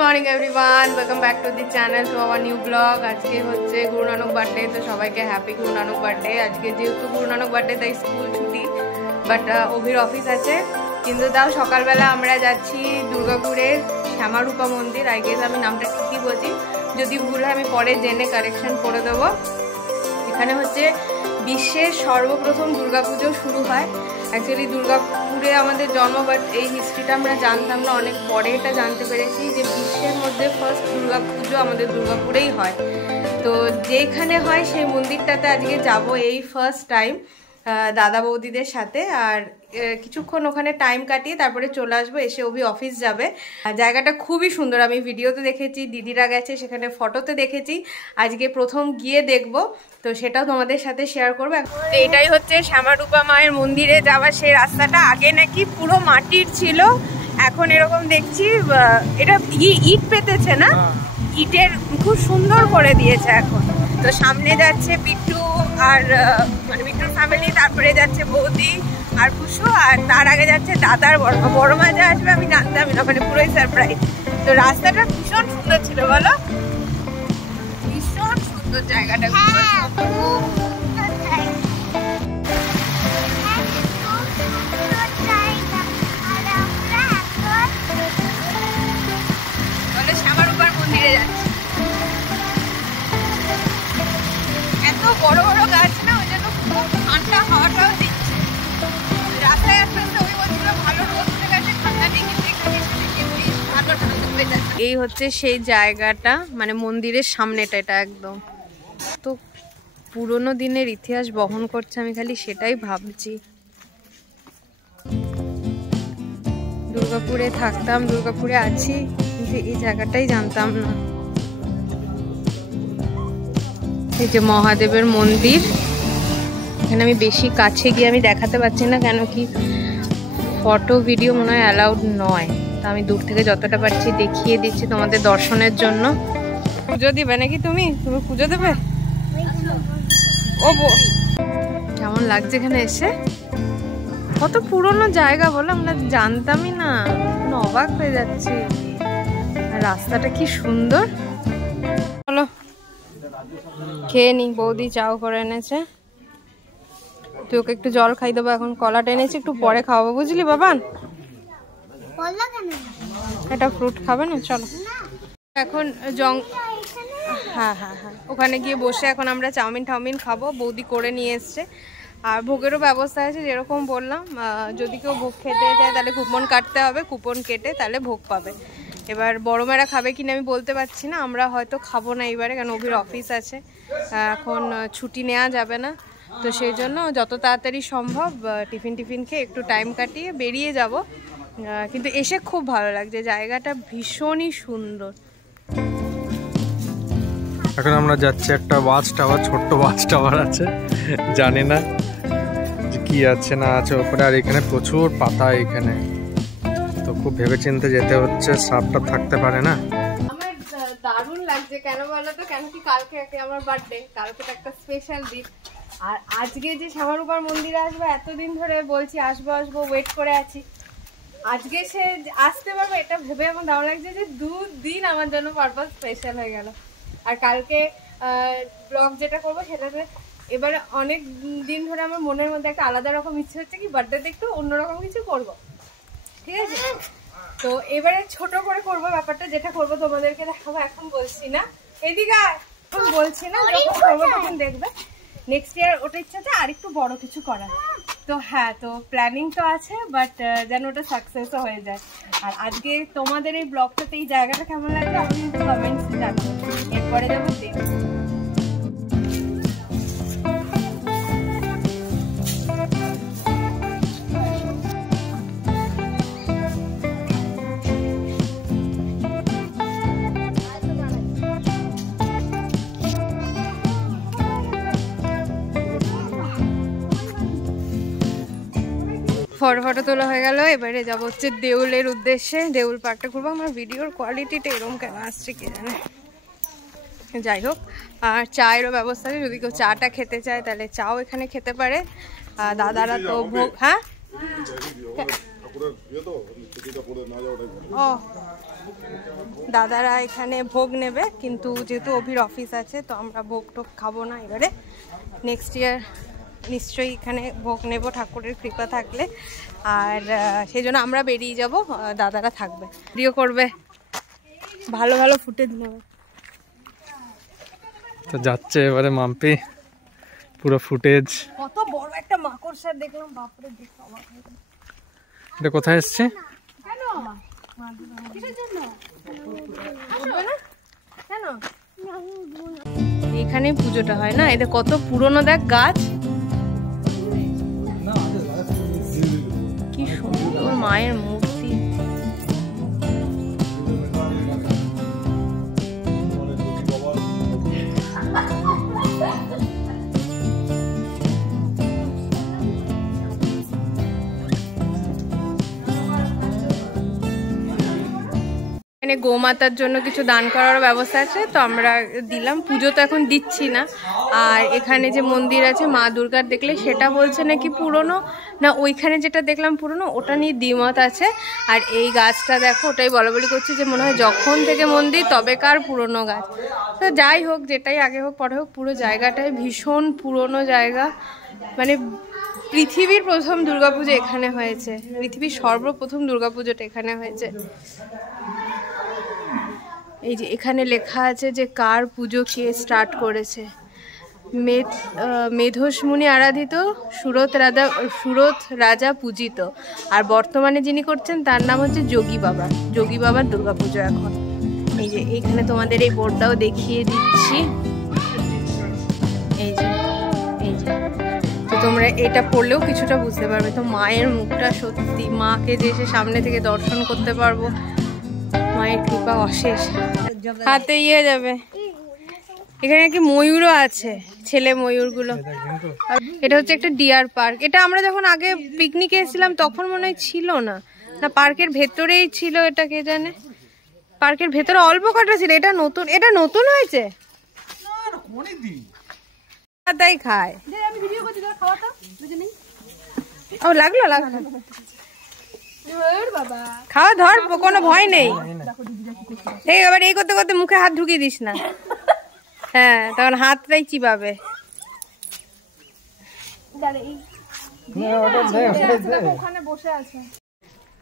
Morning everyone, welcome back to the channel, to our new blog. আজকে হচ্ছে Guru Nanak birthday, তো সবাইকে হ্যাপি গুরু নানক বার্থডে। আজকে যেহেতু গুরু নানক বার্থডে তাই স্কুল ছুটি, বাট অভির অফিস আছে। কিন্তু তাও সকালবেলা আমরা যাচ্ছি দুর্গাপুরের শ্যামারূপা মন্দির। আই গেস আমি নামটা ঠিকই বলছি, যদি ভুল হয় আমি পরে জেনে কারেকশন করে দেবো। এখানে হচ্ছে বিশ্বের সর্বপ্রথম দুর্গাপুজো শুরু হয়। অ্যাকচুয়ালি দুর্গাপুরে আমাদের জন্ম, বাট এই হিস্ট্রিটা আমরা জানতাম না, অনেক পরে এটা জানতে পেরেছি যে বিশ্বের মধ্যে ফার্স্ট দুর্গাপুজো আমাদের দুর্গাপুরেই হয়। তো যেখানে হয় সেই মন্দিরটাতে আজকে যাব এই ফার্স্ট টাইম দাদা বৌদিদের সাথে। আর কিছুক্ষণ ওখানে টাইম কাটিয়ে তারপরে চলে আসবো, এসে অভি অফিস যাবে। জায়গাটা খুবই সুন্দর, আমি ভিডিওতে দেখেছি, দিদিরা গেছে সেখানে, ফটোতে দেখেছি। আজকে প্রথম গিয়ে দেখবো, তো সেটাও তোমাদের সাথে শেয়ার করবো। এটাই হচ্ছে শ্যামারূপা মায়ের মন্দিরে যাওয়ার সেই রাস্তাটা। আগে নাকি পুরো মাটির ছিল, এখন এরকম দেখছি এটা ইট পেতেছে না, ইটের খুব সুন্দর করে দিয়েছে এখন। তো সামনে যাচ্ছে বিট্টু আর মানে বিট্টুর ফ্যামিলি, তারপরে যাচ্ছে বৌদি আর কুসু, আর তার আগে যাচ্ছে দাদার বড়মা। বড়মা যা আসবে আমি জানতামই না, মানে পুরোই সারপ্রাইজ। তো রাস্তাটা ভীষণ সুন্দর ছিল, বলো, ভীষণ সুন্দর জায়গাটা। বলে শ্যামারূপার মন্দিরে যাচ্ছি। এত বড় বড় গাছ না, ওই জন্য খুব ঠান্ডা হাওয়াটাও দিচ্ছে। রাস্তায় আস্তে আস্তে ওই বছর ভালো রোদ উঠে গেছে, ঠান্ডা নেই, কিন্তু ভালো ঠান্ডা হয়ে যাচ্ছে। এই হচ্ছে সেই জায়গাটা, মানে মন্দিরের সামনেটা, এটা একদম তো পুরোনো দিনের ইতিহাস বহন করছে। আমি খালি সেটাই ভাবছি। দুর্গাপুরে থাকতাম, দুর্গাপুরে আছি, কিন্তু এই জায়গাটাই জানতাম না। এই যে মহাদেবের মন্দির, এখানে আমি বেশি কাছে গিয়ে আমি দেখাতে পারছি না, কেন কি ফটো ভিডিও মনে হয় অ্যালাউড নয়। তা আমি দূর থেকে যতটা পারছি দেখিয়ে দিচ্ছি তোমাদের দর্শনের জন্য। পুজো দিবে নাকি তুমি? তুমি পুজো দেবে? ও কেমন লাগছে এখানে এসে? কত পুরনো জায়গা বলো, আমরা জানতামই না, অবাক হয়ে যাচ্ছি। রাস্তাটা কি সুন্দর। চলো খেয়ে নি, বৌদি চাও করে এনেছে, তুই ওকে একটু জল খাই দেবো। এখন কলাটা এনেছি, একটু পরে খাওয়াবো, বুঝলি বাবান? এটা ফ্রুট খাবে না? চলো এখন হ্যাঁ হ্যাঁ হ্যাঁ, ওখানে গিয়ে বসে এখন আমরা চাউমিন খাবো। বৌদি করে নিয়ে এসছে, আর ভোগেরও ব্যবস্থা আছে, যেরকম বললাম। যদি কেউ ভোগ খেতে যায় তাহলে কুপন কাটতে হবে, কুপন কেটে তাহলে ভোগ পাবে। এবার বড় মেয়েরা খাবে কিনা আমি বলতে পারছি না, আমরা হয়তো খাবো না এবারে, কারণ অভির অফিস আছে, এখন ছুটি নেওয়া যাবে না। তো সেই জন্য যত তাড়াতাড়ি সম্ভব টিফিন খেয়ে একটু টাইম কাটিয়ে বেরিয়ে যাব। কিন্তু এসে খুব ভালো লাগছে, জায়গাটা ভীষণই সুন্দর। এখন আমরা যাচ্ছি একটা ওয়াচ টাওয়ার, ছোট্ট ওয়াচ টাওয়ার আছে, জানি না যে কি আছে না আছে ওপরে। আর এখানে প্রচুর পাতা, এখানে তো খুব ভেবেচিন্তে যেতে হচ্ছে, সাপটা থাকতে পারে না। আমার দারুণ লাগছে, কেন বলো তো, কেন কি কালকে আমার বার্থডে, কালকে তো একটা স্পেশাল দিন। আর আজকে যে শ্যামারূপার মন্দিরে আসবো, এতদিন ধরে বলছি আসবো ওয়েট করে আছি, আজকে সে আসতে পারবো এটা ভেবে আমার দারুণ লাগছে যে 2 দিন আমার জন্য পারপাস স্পেশাল হয়ে গেল। আর কালকে ব্লগ যেটা করবো সেটাতে এবারে অনেক দিন ধরে আমার মনের মধ্যে একটা আলাদা রকম ইচ্ছে হচ্ছে কি বার্থডেতে একটু অন্যরকম কিছু করব, ঠিক আছে? তো এবারে ছোট করে করবো ব্যাপারটা, যেটা করবো তোমাদেরকে দেখাবো, এখন বলছি না, এদিকে এখন বলছি না, যখন করবো তখন দেখবে। নেক্সট ইয়ার ওটা ইচ্ছা আছে আর একটু বড় কিছু করার। তো হ্যাঁ, তো প্ল্যানিং তো আছে, বাট যেন ওটা সাকসেসও হয়ে যায়। আর আজকে তোমাদের এই ব্লগটাতে এই জায়গাটা কেমন লাগবে আপনি কমেন্টসে জানাবেন। এরপরে যাবো দেব। ফটো তোলা হয়ে গেল, এবারে যাবো হচ্ছে দেউলের উদ্দেশ্যে। দেউল পার্কটা ঘুরবো। আমার ভিডিওর কোয়ালিটিটা এরকম কেন আসছে কে জানে, যাই হোক। আর চায়েরও ব্যবস্থা আছে, যদি কেউ চাটা খেতে চায় তাহলে চাও এখানে খেতে পারে। দাদারা তো ভোগ, হ্যাঁ ও দাদারা এখানে ভোগ নেবে, কিন্তু যেহেতু অভির অফিস আছে তো আমরা ভোগ টোগ খাবো না এবারে। নেক্সট ইয়ার নিশ্চয়ই এখানে ভোগ নেব ঠাকুরের কৃপা থাকলে। আর সেই জন্য আমরা বেরিয়ে যাব, দাদারা থাকবে, ভিডিও করবে, ভালো ভালো ফুটেজ নেবে। তো যাচ্ছে এবারে মাম্পি, পুরো ফুটেজ। কত বড় একটা মাকড়সা দেখলাম, বাপরে দেখো অবাক হয়ে গেলাম। এটা কোথায় এসছে? কেন কিসের জন্য আসবে না কেন? এখানেই পুজোটা হয় না? এদের কত পুরনো দেখ গাছ, কি সুন্দর মায়ের মূর্তি। এখানে গোমাতার জন্য কিছু দান করার ব্যবস্থা আছে, তো আমরা দিলাম। পুজো তো এখন দিচ্ছি না। আর এখানে যে মন্দির আছে মা দুর্গার, দেখলে সেটা বলছে নাকি পুরনো, না ওইখানে যেটা দেখলাম পুরনো, ওটা নিয়ে দ্বিমত আছে। আর এই গাছটা দেখো, ওটাই বলাবলি করছে যে মনে হয় যখন থেকে মন্দির তবেকার পুরনো গাছ। তো যাই হোক, যেটাই আগে হোক পরে হোক, পুরো জায়গাটাই ভীষণ পুরনো জায়গা। মানে পৃথিবীর প্রথম দুর্গাপুজো এখানে হয়েছে, পৃথিবীর সর্বপ্রথম দুর্গাপুজোটা এখানে হয়েছে। এই যে এখানে লেখা আছে যে কার পুজো কে স্টার্ট করেছে। মেধস মুনি আরাধিত, সুরত রাজা পূজিত। আর বর্তমানে যিনি করছেন তার নাম হচ্ছে যোগী বাবা। যোগী বাবার দুর্গাপুজো এখন। এই যে এইখানে তোমাদের এই বোর্ডটাও দেখিয়ে দিচ্ছি, এই যে এই যে, তো তোমরা এটা পড়লেও কিছুটা বুঝতে পারবে। তো মায়ের মুখটা সত্যি, মাকে যে এসে সামনে থেকে দর্শন করতে পারবো, মায়ের কৃপা অশেষ। হাতে ইয়ে যাবে। এখানে কি ময়ূরও আছে, ছেলে ময়ূরগুলো। এটা হচ্ছে একটা ডিয়ার পার্ক। এটা আমরা যখন আগে পিকনিকে এসেছিলাম তখন মনে হয় ছিল না, না পার্কের ভেতরেই ছিল এটা, কে জানে। পার্কের ভেতরে অল্প কটা ছিল, এটা নতুন, এটা নতুন হয়েছে। তাই খায় ও, লাগলো লাগলো, খাওয়া ধর, কোনো ভয় নেই। এই এবার এই করতে করতে মুখে হাত ঢুকিয়ে দিস না, হ্যাঁ তখন হাতটাই চিবাবে।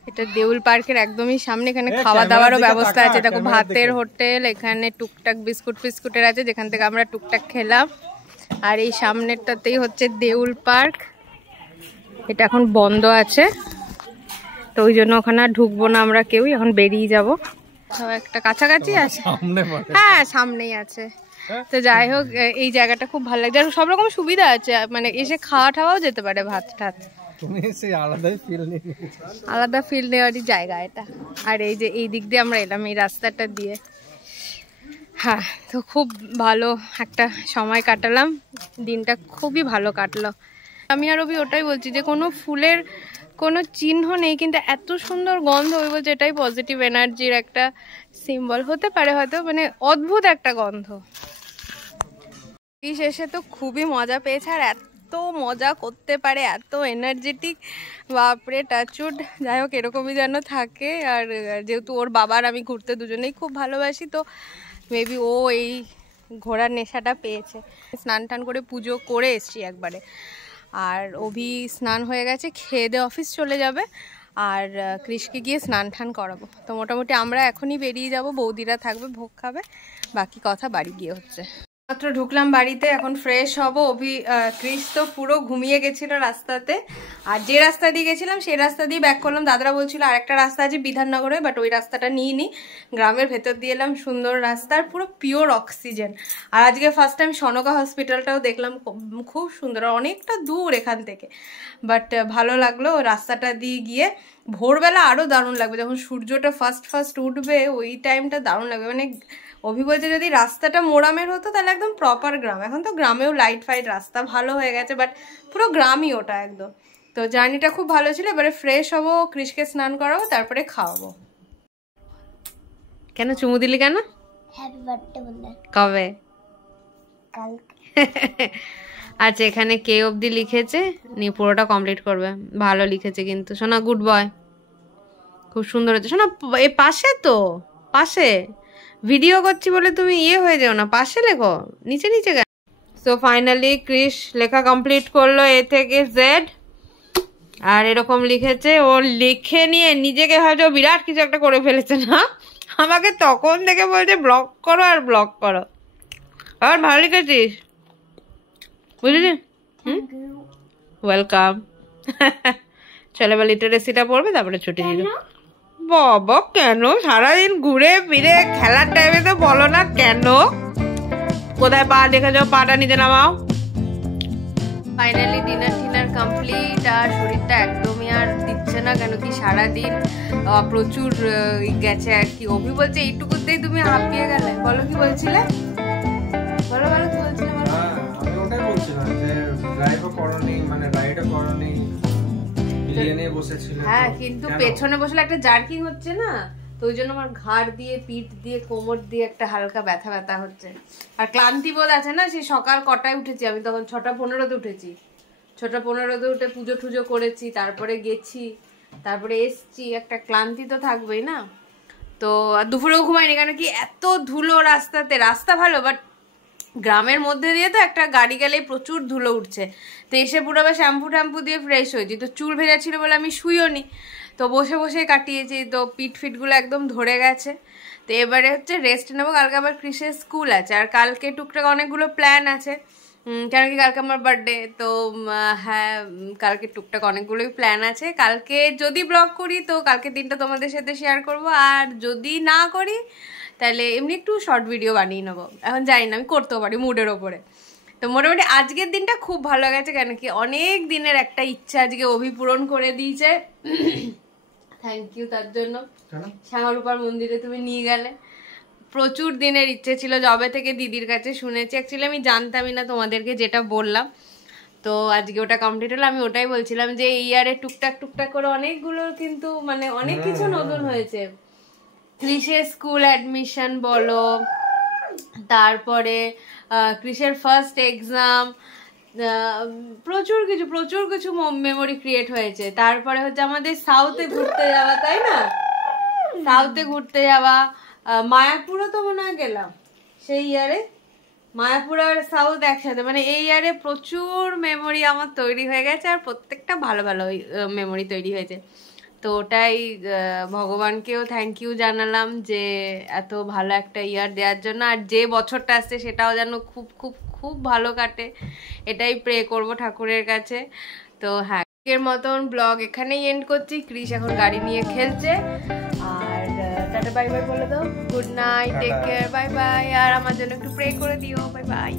এটা দেউল পার্কের একদমই সামনে, এখানে খাওয়া দাওয়ারও ব্যবস্থা আছে। দেখো ভাতের হোটেল, এখানে টুকটাক বিস্কুট ফিস্কুটের আছে যেখান থেকে আমরা টুকটাক খেলাম। আর এই সামনেরটাতেই হচ্ছে দেউল পার্ক। এটা এখন বন্ধ আছে, তো ওই জন্য ওখানে আর ঢুকবো না আমরা কেউই, এখন বেরিয়ে যাব। সব একটা কাছাকাছি আছে, হ্যাঁ সামনেই আছে। তো যাই হোক, এই জায়গাটা খুব ভালো লাগছে, আর সব রকম সুবিধা আছে, মানে এসে খাওয়া টাওয়াও যেতে পারে, ভাত টাত, আলাদা ফিল নেওয়ারই জায়গা এটা। আর এই যে এই দিক দিয়ে আমরা এলাম, এই রাস্তাটা দিয়ে। হ্যাঁ, তো খুব ভালো একটা সময় কাটালাম, দিনটা খুবই ভালো কাটলো। আমি আর অভি ওটাই বলছি যে কোনো ফুলের কোনো চিহ্ন নেই, কিন্তু এত সুন্দর গন্ধ, ওই বলছে এটাই পজিটিভ এনার্জির একটা সিম্বল হতে পারে হয়তো, মানে অদ্ভুত একটা গন্ধ। শেষে তো খুবই মজা পেয়েছে, আর এত মজা করতে পারে, এত এনার্জেটিক, বাপরে টাচুড। যাই হোক, এরকমই যেন থাকে। আর যেহেতু ওর বাবার আমি ঘুরতে দুজনেই খুব ভালোবাসি, তো মেবি ও এই ঘোরার নেশাটা পেয়েছে। স্নান টান করে পুজো করে এসছি একবারে। আর অভি স্নান হয়ে গেছে, খেয়ে দিয়ে অফিস চলে যাবে। আর কৃষকে গিয়ে স্নান টান করাবো। তো মোটামুটি আমরা এখনই বেরিয়ে যাব, বৌদিরা থাকবে, ভোগ খাবে, বাকি কথা বাড়ি গিয়ে হচ্ছে। মাত্র ঢুকলাম বাড়িতে, এখন ফ্রেশ হব। কৃষ তো পুরো ঘুমিয়ে গেছিল রাস্তাতে। আর যে রাস্তা দিয়ে গেছিলাম সেই রাস্তা দিয়ে ব্যাক করলাম। দাদারা বলছিল আর একটা রাস্তা আছে বিধাননগরে, বাট ওই রাস্তাটা নিইনি, গ্রামের ভেতর দিয়ে এলাম। সুন্দর রাস্তার, পুরো পিওর অক্সিজেন। আর আজকে ফার্স্ট টাইম সনকা হসপিটালটাও দেখলাম, খুব সুন্দর, অনেকটা দূর এখান থেকে, বাট ভালো লাগলো। রাস্তাটা দিয়ে গিয়ে ভোরবেলা আরও দারুণ লাগবে, যখন সূর্যটা ফার্স্ট উঠবে, ওই টাইমটা দারুণ লাগবে। মানে অভি বলছে যদি রাস্তাটা মোরামের হতো তাহলে একদম প্রপার গ্রাম। এখন তো গ্রামেও লাইট ফাইট রাস্তা ভালো হয়ে গেছে, বাট পুরো গ্রামই ওটা একদম। তো জার্নিটা খুব ভালো ছিল। এবারে ফ্রেশ হবো, কৃষকে স্নান করাবো, তারপরে খাওয়াবো। কেন চুমু দিলি কেন? হ্যাপি বার্থডে বললে কবে? কালকে। আচ্ছা, এখানে কে অবধি লিখেছে, নিয়ে পুরোটা কমপ্লিট করবে। ভালো লিখেছে কিন্তু, শোনা, গুড বয়। খুব সুন্দর হচ্ছে। শোনো এই পাশে তো, পাশে ভিডিও করছি বলে তুমি ইয়ে হয়ে যাও না, পাশে লেখো, নিচে নিচে। সো ফাইনালি ক্রিশ লেখা কমপ্লিট করলো এ থেকে জেড, আর এরকম লিখেছে। ও লিখে নিয়ে নিজেকে হয়তো বিরাট কিছু একটা করে ফেলেছে না, আমাকে তখন থেকে বলছে ব্লক করো আর ব্লক করো। আর ভালো লিখেছিস, বুঝলি? ওয়েলকাম। চলো এবার লিটারেসিটা পড়বে, তারপরে ছুটি দিল। বাবা কেন সারাদিন ঘুরে ফিরে খেলার টাইমে তো বলো না কেন? কোথায় পা দেখে যাও, পাটা নিতে নামাও। ফাইনালি ডিনার কমপ্লিট, আর শরীরটা একদমই আর দিচ্ছে না, কেন কি সারাদিন প্রচুর গেছে আর কি। অভি বলছে এইটুকুতেই তুমি হাঁপিয়ে গেলে। বলো কি বলছিলে, বলো বলো কি বলছিলে? আমি ওটাই বলছিলাম যে ড্রাইভও করনি, মানে রাইডও করনি, নিয়ে বসেছিল। হ্যাঁ কিন্তু পেছনে বসলে একটা জার্কিং হচ্ছে না, তো ওই জন্য আমার ঘাড় দিয়ে, পিঠ দিয়ে, কোমর দিয়ে একটা হালকা ব্যথা ব্যথা হচ্ছে। আর ক্লান্তি বোধ আছে না, সেই সকাল কটায় উঠেছি আমি, তখন 6:15 উঠেছি। 6:15 উঠে পুজো টুজো করেছি, তারপরে গেছি, তারপরে এসছি, একটা ক্লান্তি তো থাকবেই না। তো দুপুরেও ঘুমাইনি, কেন কি এত ধুলো রাস্তাতে। রাস্তা ভালো, বাট গ্রামের মধ্যে দিয়ে তো একটা গাড়ি গেলেই প্রচুর ধুলো উঠছে। তো এসে পুরো আবার শ্যাম্পু ট্যাম্পু দিয়ে ফ্রেশ হয়েছি, তো চুল ভেজা ছিল বলে আমি শুইও নি, তো বসে বসেই কাটিয়েছি। তো পিঠ ফিটগুলো একদম ধরে গেছে। তো এবারে হচ্ছে রেস্ট নেবো, কালকে আবার ক্রিসের স্কুল আছে, আর কালকে টুকটাক অনেকগুলো প্ল্যান আছে, কেন কি কালকে আমার বার্থডে। তো হ্যাঁ কালকে টুকটাক অনেকগুলোই প্ল্যান আছে। কালকে যদি ব্লগ করি তো কালকে দিনটা তোমাদের সাথে শেয়ার করব, আর যদি না করি তাহলে এমনি একটু শর্ট ভিডিও বানিয়ে নেবো। এখন জানি না, আমি করতেও পারি মুডের ওপরে। তো মোটামুটি আজকের দিনটা খুব ভালো গেছে, কেন কি অনেক দিনের একটা ইচ্ছা আজকে অভি পূরণ করে দিয়েছে। থ্যাংক ইউ তার জন্য। শ্যামারূপার মন্দিরে তুমি নিয়ে গেলে, প্রচুর দিনের ইচ্ছে ছিল, জবে থেকে দিদির কাছে শুনেছি। অ্যাকচুয়ালি আমি জানতামই না তোমাদেরকে, যেটা বললাম। তো আজকে ওটা কমপ্লিট হলো। আমি ওটাই বলছিলাম যে এই ইয়ারে টুকটাক টুকটাক করে অনেকগুলো কিন্তু মানে অনেক কিছু নতুন হয়েছে। ক্রিসের স্কুল অ্যাডমিশন বলো, তারপরে ক্রিসের ফার্স্ট এক্সাম, প্রচুর কিছু মেমোরি ক্রিয়েট হয়েছে। তারপরে হচ্ছে আমাদের সাউথে ঘুরতে যাওয়া, তাই না? সাউথে ঘুরতে যাওয়া, মায়াপুরও তো মনে হয় গেলাম সেই ইয়ারে। মায়াপুর আর সাউথ একসাথে, মানে এই ইয়ারে প্রচুর মেমোরি আমার তৈরি হয়ে গেছে, আর প্রত্যেকটা ভালো ভালো মেমোরি তৈরি হয়েছে। তো ওটাই ভগবানকেও থ্যাংক ইউ জানালাম যে এত ভালো একটা ইয়ার দেওয়ার জন্য, আর যে বছরটা আসছে সেটাও যেন খুব খুব খুব ভালো কাটে, এটাই প্রে করব ঠাকুরের কাছে। তো হ্যাঁ, এর মতন ব্লগ এখানেই এন্ড করছি। ক্রিস এখন গাড়ি নিয়ে খেলছে, আর টাটা বাই বাই বলে দাও, good night, take care, bye bye. আর আমার জন্য একটু প্রে করে দিও, বাই বাই।